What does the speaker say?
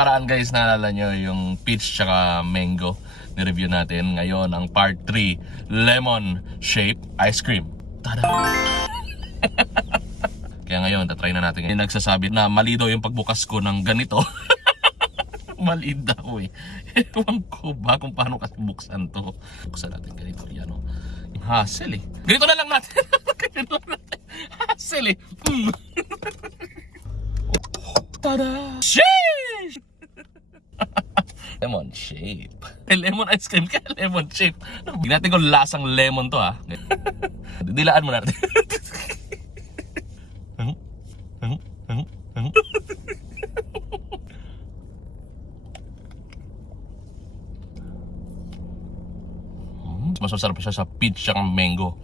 nakaraan guys, naalala nyo yung peach tsaka mango ni-review natin. Ngayon ang part 3, lemon shape ice cream. Tada! Kaya ngayon, tatry na natin. Nagsasabi na mali daw yung pagbukas ko ng ganito. Mali daw eh. Ewan ko ba kung paano kasi buksan to. Buksan natin ganito. Yan o. Hassle eh. Ganito na lang natin. Ganito lang natin. Hassle eh. Tada! Sheesh! Lemon shape. Lemon ice cream kaya lemon shape. Hindi natin kung lasang lemon to ha. Dilaan mo natin. Mas masarap siya sa peach at mango.